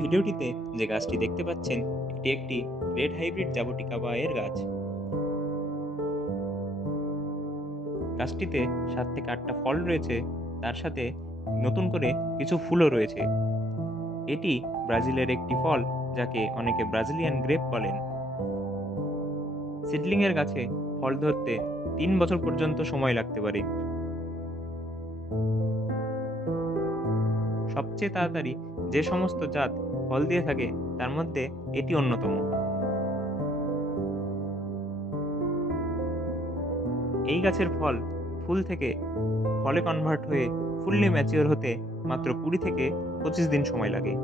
ভিডিওটিতে যে গাছটি দেখতে পাচ্ছেন এটি একটি রেড হাইব্রিড জাবুটিকা বা এর গাছ। গাছটিতে ৭ থেকে ৮টা ফল রয়েছে, তার সাথে নতুন করে কিছু ফুলও রয়েছে। এটি ব্রাজিলের একটি ফল, যাকে অনেকে ব্রাজিলিয়ান গ্রেপ বলেন। সিডলিং এর গাছে ফল ধরতে ৩ বছর পর্যন্ত সময় লাগতে পারে। সবচেয়ে তাড়াতাড়ি যে সমস্ত জাত ফল দিয়ে থাকে তার মধ্যে এটি অন্যতম। এই গাছের ফল ফুল থেকে ফলে কনভার্ট হয়ে ফুললি ম্যাচিওর হতে মাত্র ২০ থেকে ২৫ দিন সময় লাগে।